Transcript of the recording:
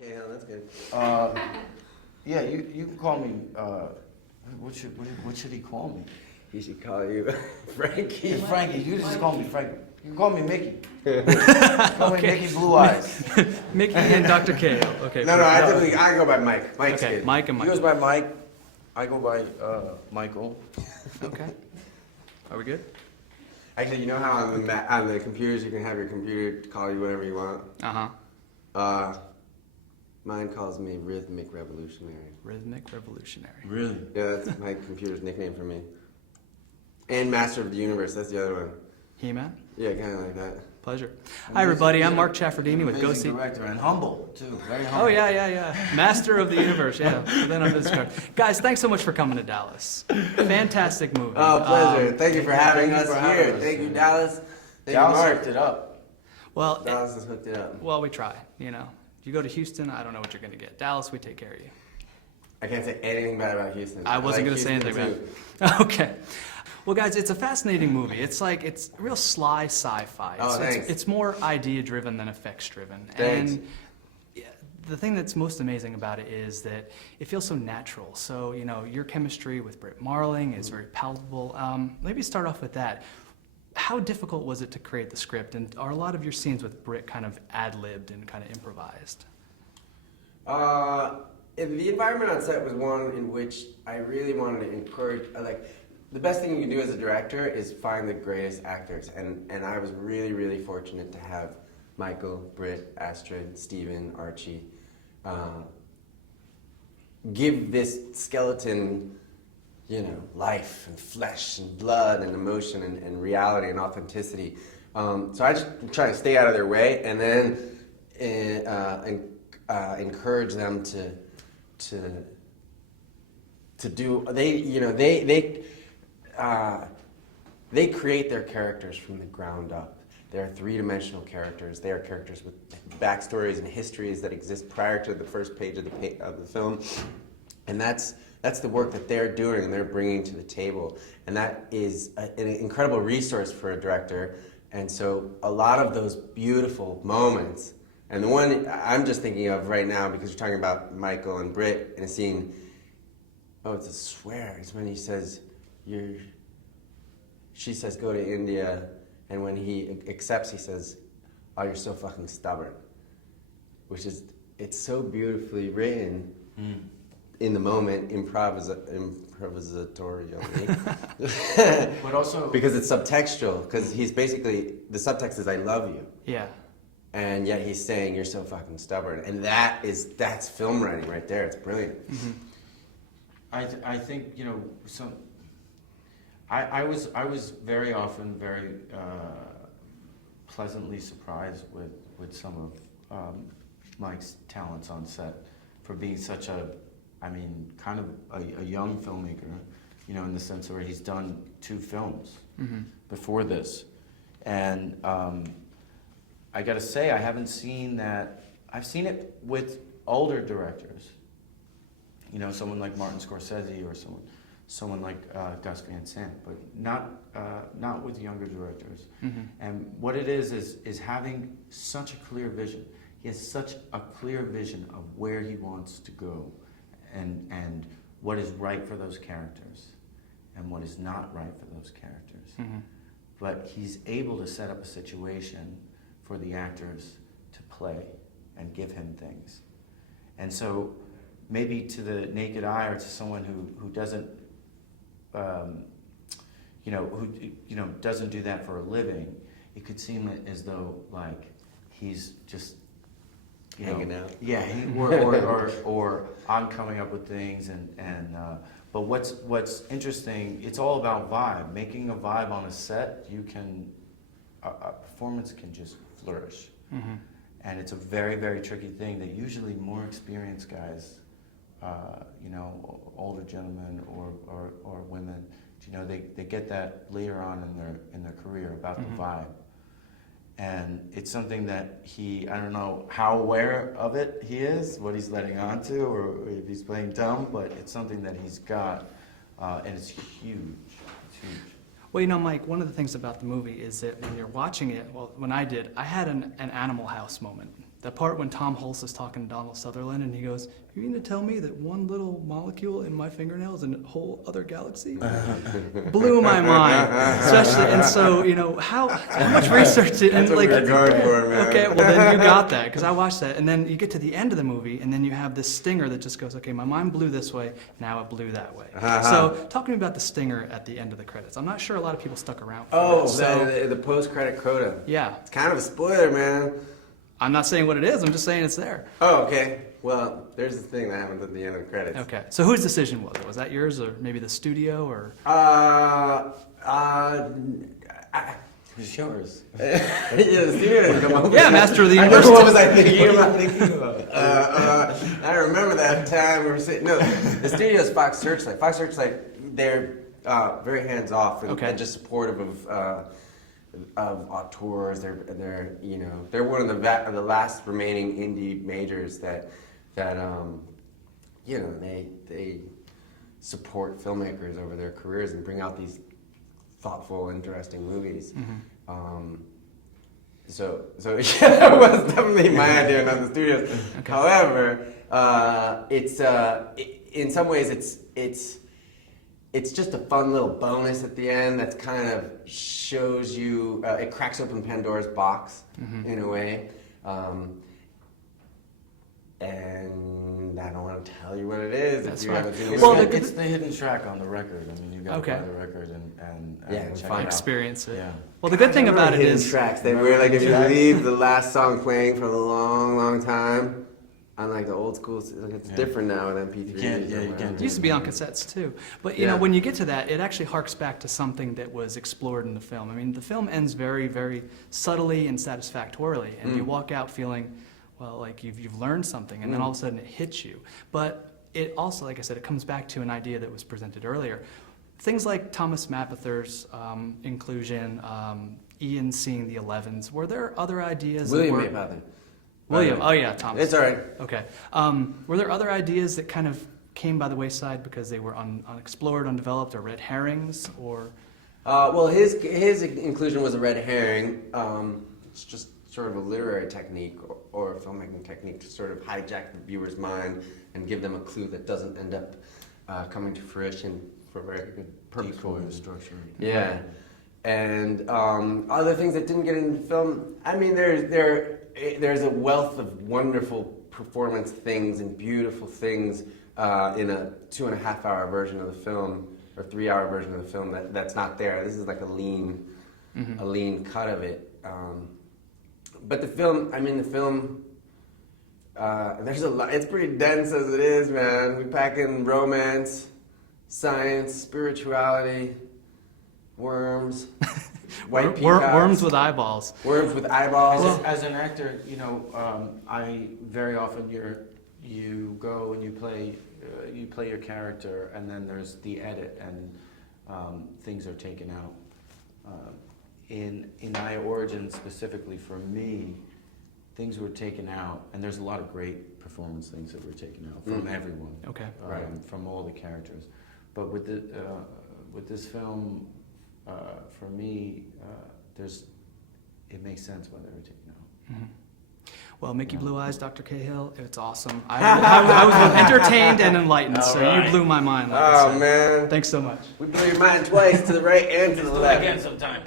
Cahill, that's good. Yeah, you can call me, what should he call me? He should call you Frankie. Hey, Frankie, you just call me Frankie. You can call me Mickey. Call me Mickey Blue Eyes. Mickey and Dr. Cahill. Okay. No, I go by Mike. Mike's Okay, good. Mike and He Mike. goes by Mike. I go by Michael. Okay. Are we good? Actually, you know how on the computers you can have your computer call you whatever you want? Uh-huh. Mine calls me Rhythmic Revolutionary. Rhythmic Revolutionary. Really? Yeah, that's my computer's nickname for me. And Master of the Universe, that's the other one. He-Man? Yeah, kind of like that. Pleasure. Hi, everybody. I'm Mark Chaffardini with Go See. Director and humble too. Very humble. Oh, yeah. Master of the Universe, yeah. Then on this card. Guys, thanks so much for coming to Dallas. Fantastic movie. Oh, pleasure. Thank you for having thank you us for having here. us. Thank you, Dallas. Thank Dallas you, Mark. hooked it up. Well, Dallas has hooked it up. well, we try, you know. If you go to Houston, I don't know what you're going to get. Dallas, we take care of you. I can't say anything bad about Houston. I wasn't going to say Houston anything too. bad. Okay. Well, guys, it's a fascinating movie. It's real sly sci-fi. Thanks. It's more idea-driven than effects-driven. Thanks. And yeah, the thing that's most amazing about it is that it feels so natural. So, you know, your chemistry with Britt Marling is very palpable. Maybe start off with that. How difficult was it to create the script? And are a lot of your scenes with Britt kind of ad-libbed and kind of improvised? The environment on set was one in which I really wanted to encourage, the best thing you can do as a director is find the greatest actors. And I was really, really fortunate to have Michael, Britt, Astrid, Steven, Archie, give this skeleton, you know, life and flesh and blood and emotion and reality and authenticity. So I just try to stay out of their way and then encourage them to do. They create their characters from the ground up. They're three-dimensional characters. They are characters with backstories and histories that exist prior to the first page of the film, and that's the work that they're doing and they're bringing to the table, and that is an incredible resource for a director. And so a lot of those beautiful moments, and the one I'm just thinking of right now because you're talking about Michael and Britt in a scene. Oh, it's a swear. It's when he says, she says, go to India, and when he accepts, he says, oh, you're so fucking stubborn. Which is, it's so beautifully written in the moment, improvisatorially. But also... because it's subtextual, because he's basically, the subtext is, I love you. Yeah. And yet he's saying, you're so fucking stubborn. And that's film writing right there. It's brilliant. Mm-hmm. I think, you know, I was very often very pleasantly surprised with some of Mike's talents on set for being such kind of a young filmmaker, you know, in the sense where he's done 2 films before this. And I gotta say, I haven't seen that. I've seen it with older directors, you know, someone like Martin Scorsese or someone like Gus Van Sant, but not with younger directors. And what it is having such a clear vision. He has such a clear vision of where he wants to go, and what is right for those characters, and what is not right for those characters. But he's able to set up a situation for the actors to play and give him things. And so maybe to the naked eye, or to someone who doesn't doesn't do that for a living, it could seem as though like he's just hanging out. Yeah, or I'm coming up with things but what's interesting, it's all about vibe. Making a vibe on a set, a performance can just flourish. And it's a very, very tricky thing that usually more experienced guys, older gentlemen or women, they get that later on in their career about the vibe. And it's something that I don't know how aware of it he is, what he's letting on to, or if he's playing dumb, but it's something that he's got, and it's huge. It's huge. Well, you know, Mike, one of the things about the movie is that when you're watching it, well, when I did, I had an Animal House moment the part when Tom Hulce is talking to Donald Sutherland and he goes, "You mean to tell me that one little molecule in my fingernail is in a whole other galaxy?" Blew my mind. Especially, and so, you know, how much research did, That's and what like, we're going for, man. okay, well then you got that, because I watched that, and then you get to the end of the movie, and then you have this stinger that just goes, okay, my mind blew this way, now it blew that way. So, talk to me about the stinger at the end of the credits. I'm not sure a lot of people stuck around for Oh, it. So, the post-credit coda. yeah. It's kind of a spoiler, man. I'm not saying what it is, I'm just saying it's there. Oh, okay. Well, there's this thing that happens at the end of the credits. Okay, so whose decision was it? Was that yours, or maybe the studio, or? It's yours. Yeah, the studio didn't come up with Yeah, that. Master of the I Universe. know, what was I thinking about? I remember that time we were sitting. No, the studio's Fox Searchlight. Fox Searchlight, they're very hands off and, Okay. and just supportive of auteurs. They're you know they're one of the last remaining indie majors that you know they support filmmakers over their careers and bring out these thoughtful, interesting movies. So yeah, that was definitely my idea, not the studio's. Okay. However, it's in some ways it's just a fun little bonus at the end that kind of shows you it cracks open Pandora's box in a way. And I don't want to tell you what it is. That's if you fine. haven't seen it. Well, It's the hidden track on the record. I mean, you got to Okay. buy the record and Yeah, check find it out. Experience it. Yeah. Well, the good thing about it Hidden is, tracks. They were like, if you leave the last song playing for a long, long time, unlike the old school, like it's Yeah. different now with MP3s. You can't- yeah, you or can't it used to be on cassettes too. But you know, Yeah. when you get to that, it actually harks back to something that was explored in the film. I mean, the film ends very, very subtly and satisfactorily, and you walk out feeling, well, like you've learned something, and then all of a sudden it hits you. But it also, like I said, it comes back to an idea that was presented earlier. Things like Thomas Mapother's inclusion, Ian seeing the 11s. Were there other ideas? that William were, Maypother. William. Oh yeah, Thomas. It's all right. Okay. Were there other ideas that kind of came by the wayside because they were unexplored, undeveloped, or red herrings, or? Well, his inclusion was a red herring. It's just sort of a literary technique or a filmmaking technique to sort of hijack the viewer's mind and give them a clue that doesn't end up coming to fruition for a very good purpose. Decoy structure. Yeah, and other things that didn't get into film. I mean, there's a wealth of wonderful performance things and beautiful things in a 2.5-hour version of the film or 3-hour version of the film that's not there. This is like a lean cut of it. But the film, there's a lot. It's pretty dense as it is, man. We pack in romance, science, spirituality, worms, white peacocks. Worms with eyeballs. Worms with eyeballs. As an actor, you know, I very often you go and you play your character, and then there's the edit, and things are taken out. In I Origin specifically for me, things were taken out, and there's a lot of great performance things that were taken out from everyone. Okay. Right. From all the characters, but with this film, for me, it makes sense why they were taken out. Well, Mickey Blue Eyes, Dr. Cahill, it's awesome. I was entertained and enlightened, so you blew my mind. Like I Oh said. man, Thanks so much. we blew your mind twice to the right and to the left. Again, sometime.